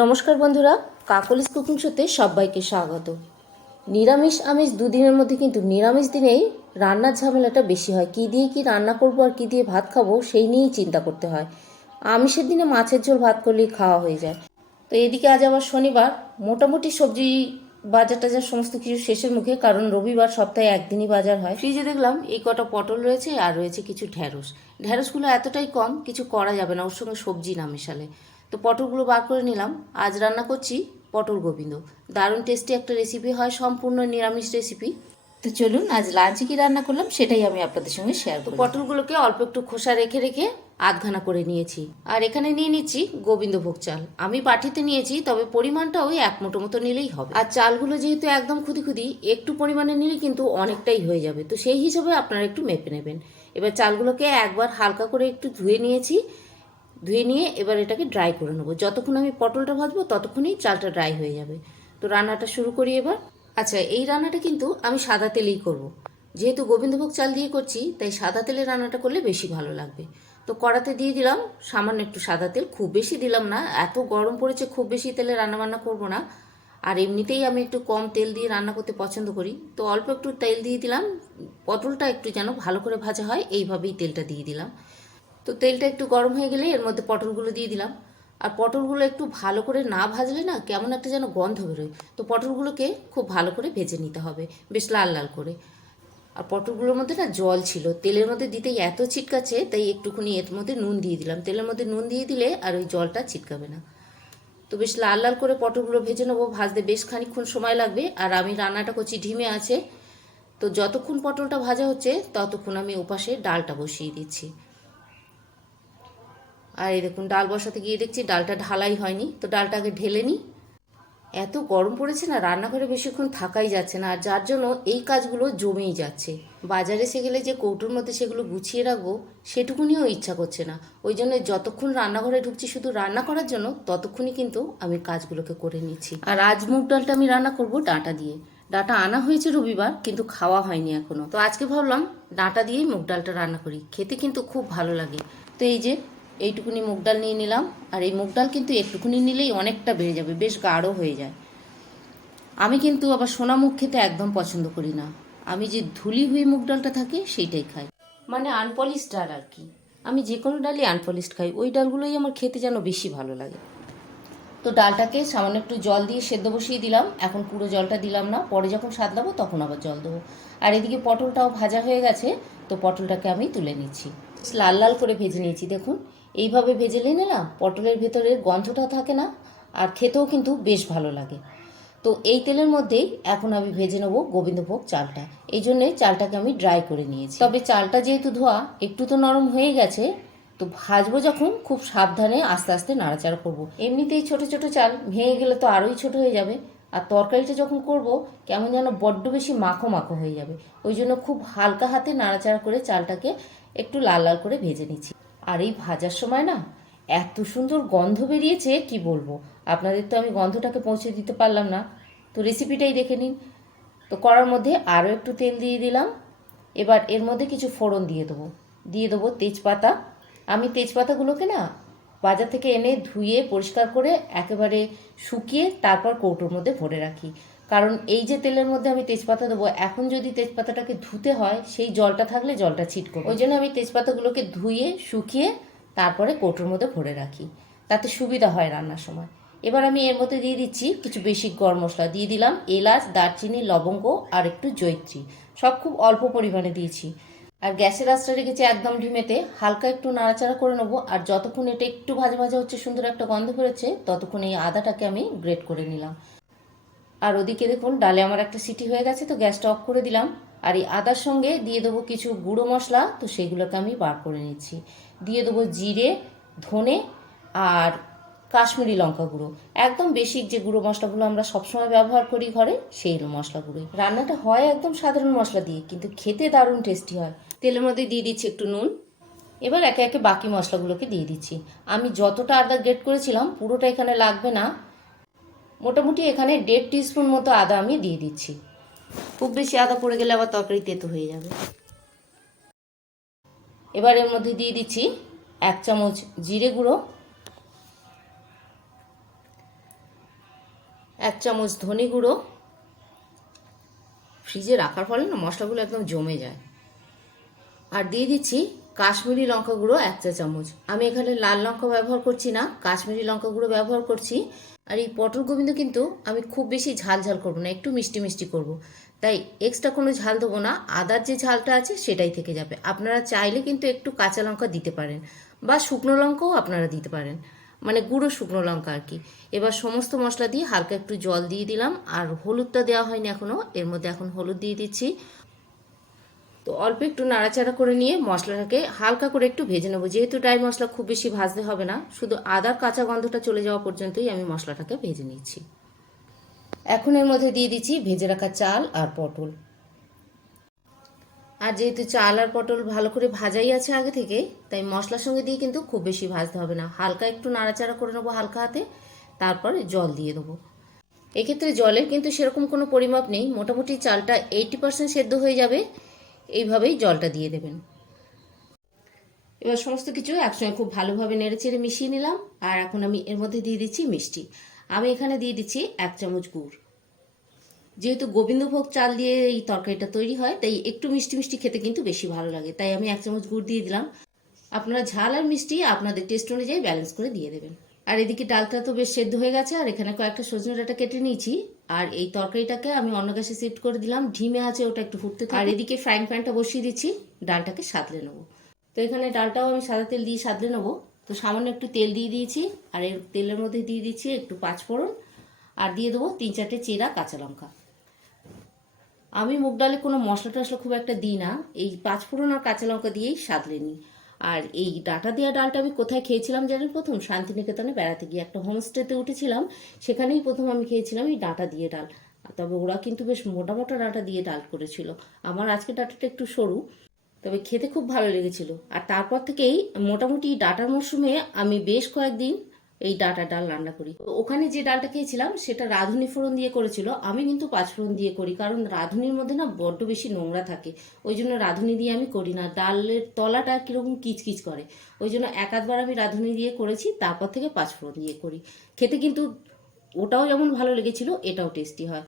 নমস্কার বন্ধুরা, কাকলিস কুকিং শোতে সবাইকে স্বাগত। নিরামিষ আমিষ দুদিনের মধ্যে কিন্তু নিরামিষ দিনেই রান্নার ঝামেলাটা বেশি হয়। কী দিয়ে কি রান্না করব আর কী দিয়ে ভাত খাব সেই নিয়েই চিন্তা করতে হয়। আমিষের দিনে মাছের ঝোল ভাত করলেই খাওয়া হয়ে যায়। তো এদিকে আজ আবার শনিবার, মোটামুটি সবজি বাজার টাজার সমস্ত কিছু শেষের মুখে, কারণ রবিবার সপ্তাহে একদিনই বাজার হয়। ফ্রিজে দেখলাম এই কটা পটল রয়েছে আর রয়েছে কিছু ঢ্যাঁড়স ঢ্যাঁড়সগুলো এতটাই কম, কিছু করা যাবে না, ওর সঙ্গে সবজি না মেশালে। তো পটলগুলো বার করে নিলাম। আজ রান্না করছি পটল গোবিন্দ। দারুণ টেস্টি একটা রেসিপি হয় সম্পূর্ণ নিরামিষ রেসিপি তো চলুন আজ লাঞ্চে কি রান্না করলাম সেটাই আমি আপনাদের সঙ্গে শেয়ার করব। পটলগুলোকে অল্প একটু খোসা রেখে রেখে আধখানা করে নিয়েছি। আর এখানে নিয়ে নিচ্ছি গোবিন্দভোগ চাল। আমি বাটিতে নিয়েছি তবে পরিমাণটা ওই এক মুঠো মতো নিলেই হবে। আর চালগুলো যেহেতু একদম খুদি খুদি একটু পরিমাণে নিলে কিন্তু অনেকটাই হয়ে যাবে। তো সেই হিসাবে আপনারা একটু মেপে নেবেন। এবার চালগুলোকে একবার হালকা করে একটু ধুয়ে নিয়েছি। ধুয়ে নিয়ে এবার এটাকে ড্রাই করে নেব। যতক্ষণ আমি পটলটা ভাজবো, ততক্ষণই চালটা ড্রাই হয়ে যাবে। তো রান্নাটা শুরু করি এবার। আচ্ছা এই রান্নাটা কিন্তু আমি সাদা তেলেই করব। যেহেতু গোবিন্দভোগ চাল দিয়ে করছি, তাই সাদা তেলে রান্নাটা করলে বেশি ভালো লাগবে। তো কড়াতে দিয়ে দিলাম সামান্য একটু সাদা তেল। খুব বেশি দিলাম না, এত গরম পড়েছে, খুব বেশি তেলে রান্না বান্না করব না। আর এমনিতেই আমি একটু কম তেল দিয়ে রান্না করতে পছন্দ করি। তো অল্প একটু তেল দিয়ে দিলাম। পটলটা একটু যেন ভালো করে ভাজা হয়, এইভাবেই তেলটা দিয়ে দিলাম। তো তেলটা একটু গরম হয়ে গেলে এর মধ্যে পটলগুলো দিয়ে দিলাম। আর পটলগুলো একটু ভালো করে না ভাজলে না কেমন একটা যেন গন্ধ বেরোয়। তো পটলগুলোকে খুব ভালো করে ভেজে নিতে হবে, বেশ লাল লাল করে। আর পটলগুলোর মধ্যে না জল ছিল, তেলের মধ্যে দিতেই এত ছিটকাচ্ছে, তাই একটুখানি এর মধ্যে নুন দিয়ে দিলাম। তেলের মধ্যে নুন দিয়ে দিলে আর ওই জলটা ছিটকাবে না। তো বেশ লাল লাল করে পটলগুলো ভেজে নেব, ভাজতে বেশ খানিকক্ষণ সময় লাগবে। আর আমি রান্নাটা করছি ঢিমে আছে। তো যতক্ষণ পটলটা ভাজা হচ্ছে, ততক্ষণ আমি ওপাশে ডালটা বসিয়ে দিচ্ছি। আর এই দেখুন, ডাল বসাতে গিয়ে দেখছি ডালটা ঢালাই হয়নি। তো ডালটা আগে ঢেলে নিই। এত গরম পড়েছে না, রান্নাঘরে বেশিক্ষণ থাকাই যাচ্ছে না, আর যার জন্য এই কাজগুলো জমেই যাচ্ছে। বাজারে এসে গেলে যে কৌটোর মধ্যে সেগুলো গুছিয়ে রাখব, সেটুকুনিও ইচ্ছা করছে না। ওই জন্য যতক্ষণ রান্নাঘরে ঢুকছি শুধু রান্না করার জন্য, ততক্ষণই কিন্তু আমি কাজগুলোকে করে নিচ্ছি। আর আজ মুগ ডালটা আমি রান্না করব ডাঁটা দিয়ে। ডাঁটা আনা হয়েছে রবিবার, কিন্তু খাওয়া হয়নি এখনও তো আজকে ভাবলাম, ডাঁটা দিয়েই মুগ ডালটা রান্না করি। খেতে কিন্তু খুব ভালো লাগে। তো এই যে এইটুকুনি মুগ ডাল নিয়ে নিলাম। আর এই মুগ ডাল কিন্তু একটুকুনি নিলেই অনেকটা বেড়ে যাবে, বেশ গাঢ় হয়ে যায়। আমি কিন্তু আবার সোনা মুখ খেতে একদম পছন্দ করি না। আমি যে ধুলি হয়ে মুগ ডালটা থাকে, সেইটাই খাই। মানে আনপলিশ ডাল আর কি। আমি যে কোনো ডালই আনপলিশড খাই, ওই ডালগুলোই আমার খেতে যেন বেশি ভালো লাগে। তো ডালটাকে সামান্য একটু জল দিয়ে সেদ্ধ বসিয়ে দিলাম। এখন পুরো জলটা দিলাম না, পরে যখন সাদলাবো তখন আবার জল দেবো। আর এদিকে পটলটাও ভাজা হয়ে গেছে, তো পটলটাকে আমি তুলে নিচ্ছি। লাল লাল করে ভেজে নিয়েছি, দেখুন। এইভাবে ভেজে নিলে না পটলের ভেতরে গন্ধটা থাকে না, আর খেতেও কিন্তু বেশ ভালো লাগে। তো এই তেলের মধ্যেই এখন আমি ভেজে নেব গোবিন্দভোগ চালটা। এই জন্যে চালটাকে আমি ড্রাই করে নিয়েছি। তবে চালটা যেহেতু ধোয়া, একটু তো নরম হয়ে গেছে, তো ভাজবো যখন খুব সাবধানে আস্তে আস্তে নাড়াচাড়া করব। এমনিতেই ছোট ছোট চাল ভেঙে গেলে তো আরোই ছোট হয়ে যাবে, আর তরকারিটা যখন করব কেমন যেন বড্ড বেশি মাখো মাখো হয়ে যাবে। ওই জন্য খুব হালকা হাতে নাড়াচাড়া করে চালটাকে একটু লাল লাল করে ভেজে নিচ্ছি। আর এই ভাজার সময় না এত সুন্দর গন্ধ বেরিয়েছে, কি বলব? আপনাদের তো আমি গন্ধটাকে পৌঁছে দিতে পারলাম না। তো রেসিপিটাই দেখে নিন। তো কড়ার মধ্যে আরও একটু তেল দিয়ে দিলাম। এবার এর মধ্যে কিছু ফোড়ন দিয়ে দেবো। দিয়ে দেবো তেজপাতা। আমি তেজপাতাগুলোকে না বাজার থেকে এনে ধুয়ে, পরিষ্কার করে, একেবারে শুকিয়ে তারপর কৌটোর মধ্যে ভরে রাখি। কারণ এই যে তেলের মধ্যে আমি তেজপাতা দেবো, এখন যদি তেজপাতাটাকে ধুতে হয়, সেই জলটা থাকলে জলটা ছিটকো ওই জন্য আমি তেজপাতাগুলোকে ধুয়ে, শুকিয়ে তারপরে কৌটোর মধ্যে ভরে রাখি। তাতে সুবিধা হয় রান্নার সময়। এবার আমি এর মধ্যে দিয়ে দিচ্ছি কিছু বেশি গরম মশলা। দিয়ে দিলাম এলাচ, দারচিনি, লবঙ্গ আর একটু জৈত্রী সব খুব অল্প পরিমাণে দিয়েছি। আর গ্যাসের আঁচটা রেখেছি একদম ঢিমেতে। হালকা একটু নাড়াচাড়া করে নেব। আর যতক্ষণ এটা একটু ভাজা ভাজা হচ্ছে, সুন্দর একটা গন্ধ বেরোচ্ছে, ততক্ষণ এই আদাটাকে আমি গ্রেট করে নিলাম। আর ওদিকে দেখুন, ডালে আমার একটা সিটি হয়ে গেছে, তো গ্যাসটা অফ করে দিলাম। আর এই আদার সঙ্গে দিয়ে দেবো কিছু গুঁড়ো মশলা, তো সেগুলোকে আমি বার করে নিচ্ছি। দিয়ে দেবো জিরে, ধনে আর কাশ্মীরি লঙ্কা গুঁড়ো। একদম বেসিক যে গুঁড়ো মশলাগুলো আমরা সবসময় ব্যবহার করি ঘরে, সেই মশলাগুলোই রান্নাটা হয় একদম সাধারণ মশলা দিয়ে, কিন্তু খেতে দারুণ টেস্টি হয়। তেলের মধ্যে দিয়ে দিচ্ছি একটু নুন। এবার একে একে বাকি মশলাগুলোকে দিয়ে দিচ্ছি। আমি যতটা আদা গ্রেট করেছিলাম, পুরোটা এখানে লাগবে না। মোটামুটি এখানে দেড় টিস্পুন মতো আদা আমি দিয়ে দিচ্ছি। খুব বেশি আদা পড়ে গেলে আবার তরকারি তেতো হয়ে যাবে। এবার এর মধ্যে দিয়ে দিচ্ছি এক চামচ জিরে গুঁড়ো এক চামচ ধনে গুঁড়ো। ফ্রিজে রাখার ফলে না মশলাগুলো একদম জমে যায়। আর দিয়ে দিচ্ছি কাশ্মীরি লঙ্কা গুঁড়ো এক চা চামচ। আমি এখানে লাল লঙ্কা ব্যবহার করছি না, কাশ্মীরি লঙ্কা গুঁড়ো ব্যবহার করছি। আর এই পটল গোবিন্দ কিন্তু আমি খুব বেশি ঝাল ঝাল করব না, একটু মিষ্টি মিষ্টি করব। তাই এক্সট্রা কোনো ঝাল দেবো না, আদার যে ঝালটা আছে সেটাই থেকে যাবে। আপনারা চাইলে কিন্তু একটু কাঁচা লঙ্কা দিতে পারেন বা শুকনো লঙ্কাও আপনারা দিতে পারেন। মানে গুঁড়ো শুকনো লঙ্কা আর কি। এবার সমস্ত মশলা দিয়ে হালকা একটু জল দিয়ে দিলাম, আর হলুদটা দেওয়া হয়নি এখনও এর মধ্যে এখন হলুদ দিয়ে দিচ্ছি। তো অল্প একটু নাড়াচাড়া করে নিয়ে মশলাটাকে হালকা করে একটু ভেজে নেব। যেহেতু ড্রাই মশলা খুব বেশি ভাজতে হবে না, শুধু আদার কাঁচা গন্ধটা চলে যাওয়া পর্যন্তই আমি মশলাটাকে ভেজে নিচ্ছি। এখন এর মধ্যে দিয়ে দিচ্ছি ভেজে রাখা চাল আর পটল। আর যেহেতু চাল আর পটল ভালো করে ভাজাই আছে আগে থেকে, তাই মশলার সঙ্গে দিয়ে কিন্তু খুব বেশি ভাজতে হবে না। হালকা একটু নাড়াচাড়া করে নেব হালকা হাতে, তারপরে জল দিয়ে দেবো। এক্ষেত্রে জলের কিন্তু সেরকম কোনো পরিমাপ নেই। মোটামুটি চালটা এইটি পার্সেন্ট সেদ্ধ হয়ে যাবে। এইভাবেই জলটা দিয়ে দেবেন। এবার সমস্ত কিছু একসঙ্গে খুব ভালোভাবে নেড়েচেড়ে মিশিয়ে নিলাম, আর এখন আমি এর মধ্যে দিয়ে দিচ্ছি মিষ্টি। আমি এখানে দিয়ে দিচ্ছি এক চামচ গুড়। যেহেতু গোবিন্দভোগ চাল দিয়ে এই তরকারিটা তৈরি হয়, তাই একটু মিষ্টি মিষ্টি খেতে কিন্তু বেশি ভালো লাগে, তাই আমি এক চামচ গুড় দিয়ে দিলাম। আপনারা ঝাল আর মিষ্টি আপনাদের টেস্ট অনুযায়ী ব্যালেন্স করে দিয়ে দেবেন। আর এদিকে ডালটা তো বেশ সেদ্ধ হয়ে গেছে, আর এখানে কয়েকটা সজনে ডাটা কেটে নিয়েছি। আর এই তরকারিটাকে আমি অন্য গ্যাসে শিফট করে দিলাম, ঢিমে আছে ওটা একটু ফুটতে। আর এদিকে ফ্রাইং প্যানটা বসিয়ে দিচ্ছি, ডালটাকে সাঁতলে নেব। তো এখানে ডালটাও আমি সাদা তেল দিয়ে সাঁতলে নেব। তো সামান্য একটু তেল দিয়ে দিয়েছি, আর এর তেলের মধ্যে দিয়ে দিচ্ছি একটু পাঁচফোড়ন, আর দিয়ে দেবো তিন চারটে চেরা কাঁচা লঙ্কা। আমি মুগ ডালে কোনো মশলা টশলা খুব একটা দিই না, এই পাঁচফোড়ন আর কাঁচা লঙ্কা দিয়েই সাদলে নিই। আর এই ডাটা দেওয়া ডালটা আমি কোথায় খেয়েছিলাম জানেন প্রথম? শান্তিনিকেতনে বেড়াতে গিয়ে একটা হোমস্টেতে উঠেছিলাম। সেখানেই প্রথম আমি খেয়েছিলাম এই ডাটা দিয়ে ডাল। তবে ওরা কিন্তু বেশ মোটা মোটা ডাটা দিয়ে ডাল করেছিল। আমার আজকে ডাটাটা একটু সরু, তবে খেতে খুব ভালো লেগেছিল। আর তারপর থেকেই মোটামুটি ডাটার মরশুমে আমি বেশ কয়েকদিন এই ডাটা ডাল রান্না করি। ওখানে যে ডালটা খেয়েছিলাম, সেটা রাঁধুনি ফোড়ন দিয়ে করেছিল। আমি কিন্তু পাঁচফোড়ন দিয়ে করি, কারণ রাঁধুনির মধ্যে না বড্ড বেশি নোংরা থাকে। ওই জন্য রাঁধুনি দিয়ে আমি করি না। ডালের তলাটা কীরকম কিচকিচ করে। ওই জন্য এক আধবার আমি রাঁধুনি দিয়ে করেছি, তারপর থেকে পাঁচফোড়ন দিয়ে করি। খেতে কিন্তু ওটাও যেমন ভালো লেগেছিল, এটাও টেস্টি হয়।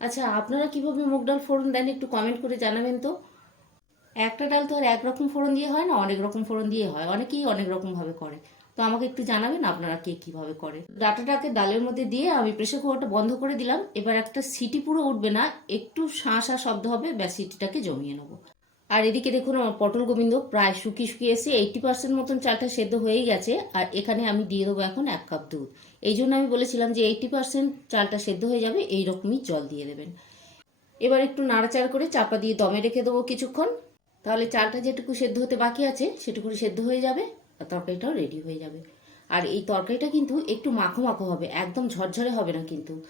আচ্ছা আপনারা কীভাবে মুগ ডাল ফোড়ন দেন একটু কমেন্ট করে জানাবেন তো? একটা ডাল তো আর একরকম ফোড়ন দিয়ে হয় না, অনেক রকম ফোড়ন দিয়ে হয়। অনেকেই অনেক রকমভাবে করে। তো আমাকে একটু জানাবেন আপনারা কে কীভাবে করে। ডাটাটাকে ডালের মধ্যে দিয়ে আমি প্রেশার কুকারটা বন্ধ করে দিলাম। এবার একটা সিটি পুরো উঠবে না, একটু শাঁ শাঁ শব্দ হবে, ব্যাস সিটিটাকে জমিয়ে নেব। আর এদিকে দেখুন আমার পটল গোবিন্দ প্রায় শুকিয়ে শুকিয়ে এসে এইটি পার্সেন্ট মতন চালটা সেদ্ধ হয়েই গেছে, আর এখানে আমি দিয়ে দেবো এখন এক কাপ দুধ। এই জন্য আমি বলেছিলাম যে এইটি পার্সেন্ট চালটা সেদ্ধ হয়ে যাবে, এই রকমই জল দিয়ে দেবেন। এবার একটু নাড়াচাড়া করে চাপা দিয়ে দমে রেখে দেবো কিছুক্ষণ। তাহলে চালটা যেটুকু সেদ্ধ হতে বাকি আছে সেটুকু সেদ্ধ হয়ে যাবে। তরকারিটাও রেডি হয়ে যাবে। আর এই তরকারিটা কিন্তু একটু মাখো মাখো হবে, একদম ঝরঝরে হবে না কিন্তু।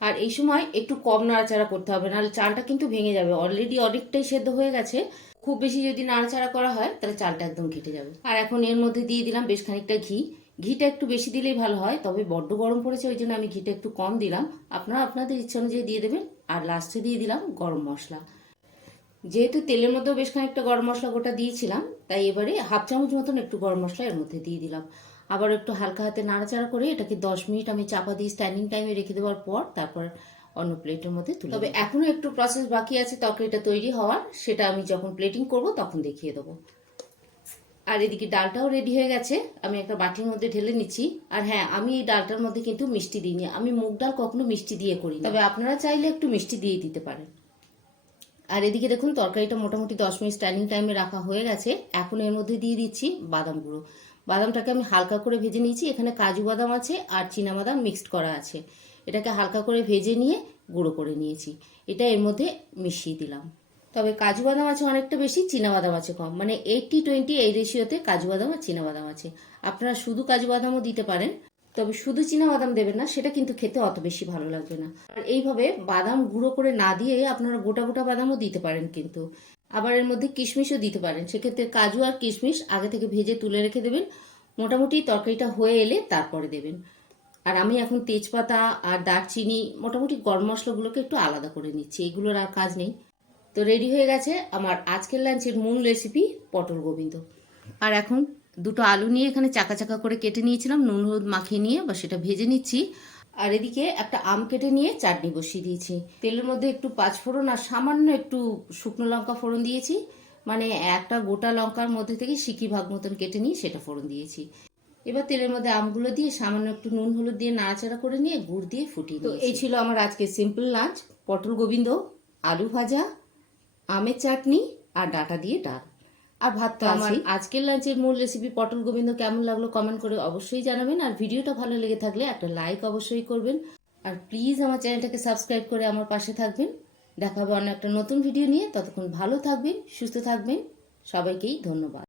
আর এই সময় একটু কম নাড়াচাড়া করতে হবে, নাহলে চালটা কিন্তু ভেঙে যাবে। অলরেডি অনেকটাই সেদ্ধ হয়ে গেছে। খুব বেশি যদি নাড়াচাড়া করা হয়, তাহলে চালটা একদম ঘেটে যাবে। আর এখন এর মধ্যে দিয়ে দিলাম বেশ খানিকটা ঘি। ঘিটা একটু বেশি দিলেই ভালো হয়, তবে বড্ড গরম পড়েছে, ওই জন্য আমি ঘিটা একটু কম দিলাম। আপনারা আপনাদের ইচ্ছা অনুযায়ী দিয়ে দেবেন। আর লাস্টে দিয়ে দিলাম গরম মশলা। যেহেতু তেলের মধ্যেও বেশ খানিকটা গরম মশলা গোটা দিয়েছিলাম তাই এবারে হাফ চামচ মতন একটু গরম মশলা এর মধ্যে দিয়ে দিলাম। আবার একটু হালকা হাতে নাড়াচাড়া করে এটাকে দশ মিনিট আমি চাপা দিয়ে স্ট্যান্ডিং টাইমে রেখে দেওয়ার পর তারপর অন্য প্লেটের মধ্যে তুলে তবে এখনও একটু প্রসেস বাকি আছে তরকারিটা তৈরি হওয়ার সেটা আমি যখন প্লেটিং করব তখন দেখিয়ে দেবো। আর এদিকে ডালটাও রেডি হয়ে গেছে আমি একটা বাটির মধ্যে ঢেলে নিচ্ছি। আর হ্যাঁ আমি এই ডালটার মধ্যে কিন্তু মিষ্টি দিইনি আমি মুগ ডাল কখনো মিষ্টি দিয়ে করি তবে আপনারা চাইলে একটু মিষ্টি দিয়ে দিতে পারেন। আর এদিকে দেখুন, তরকারিটা মোটামুটি দশ মিনিট স্ট্যান্ডিং টাইমে রাখা হয়ে গেছে। এখন এর মধ্যে দিয়ে দিচ্ছি বাদাম গুঁড়ো। বাদামটাকে আমি হালকা করে ভেজে নিয়েছি। এখানে কাজু বাদাম আছে আর বাদাম মিক্সড করা আছে। এটাকে হালকা করে ভেজে নিয়ে গুঁড়ো করে নিয়েছি। এটা এর মধ্যে মিশিয়ে দিলাম। তবে কাজু বাদাম আছে অনেকটা বেশি বাদাম আছে কম। মানে এইটটি টোয়েন্টি এই রেশিওতে কাজু বাদাম আর বাদাম আছে। আপনারা শুধু কাজু বাদামও দিতে পারেন। তবে শুধু চীনা বাদাম দেবেন না, সেটা কিন্তু খেতে অত বেশি ভালো লাগবে না। আর এইভাবে বাদাম গুঁড়ো করে না দিয়ে আপনারা গোটা গোটা বাদামও দিতে পারেন কিন্তু। আবার এর মধ্যে কিশমিশও দিতে পারেন। সেক্ষেত্রে কাজু আর কিশমিশ আগে থেকে ভেজে তুলে রেখে দেবেন। মোটামুটি তরকারিটা হয়ে এলে তারপরে দেবেন। আর আমি এখন তেজপাতা আর দারচিনি, মোটামুটি গরম মশলাগুলোকে একটু আলাদা করে নিচ্ছি। এগুলোর আর কাজ নেই। তো রেডি হয়ে গেছে আমার আজকের লাঞ্চের মূল রেসিপি পটল গোবিন্দ। আর এখন দুটো আলু নিয়ে এখানে চাকা চাকা করে কেটে নিয়েছিলাম নুন হলুদ মাখিয়ে নিয়ে বা সেটা ভেজে নিচ্ছি। আর এদিকে একটা আম কেটে নিয়ে চাটনি বসিয়ে দিয়েছি। তেলের মধ্যে একটু পাঁচফোড়ন আর সামান্য একটু শুকনো লঙ্কা ফোড়ন দিয়েছি। মানে একটা গোটা লঙ্কার মধ্যে থেকে সিকি ভাগ মতন কেটে নিয়ে সেটা ফোড়ন দিয়েছি। এবার তেলের মধ্যে আমগুলো দিয়ে সামান্য একটু নুন হলুদ দিয়ে নাড়াচাড়া করে নিয়ে গুড় দিয়ে ফুটিয়ে তো এই ছিল আমার আজকে সিম্পল লাঞ্চ পটল গোবিন্দ আলু ভাজা আমের চাটনি আর ডাটা দিয়ে ডাল। আর ভাত তো আমার আজকের লাঞ্চের মূল রেসিপি পটল গোবিন্দ কেমন লাগল কমেন্ট করে অবশ্যই জানাবেন। আর ভিডিওটা ভালো লেগে থাকলে একটা লাইক অবশ্যই করবেন। আর প্লিজ আমার চ্যানেলটাকে সাবস্ক্রাইব করে আমার পাশে থাকবেন। দেখাবো অন্য একটা নতুন ভিডিও নিয়ে। ততক্ষণ ভালো থাকবেন সুস্থ থাকবেন। সবাইকেই ধন্যবাদ।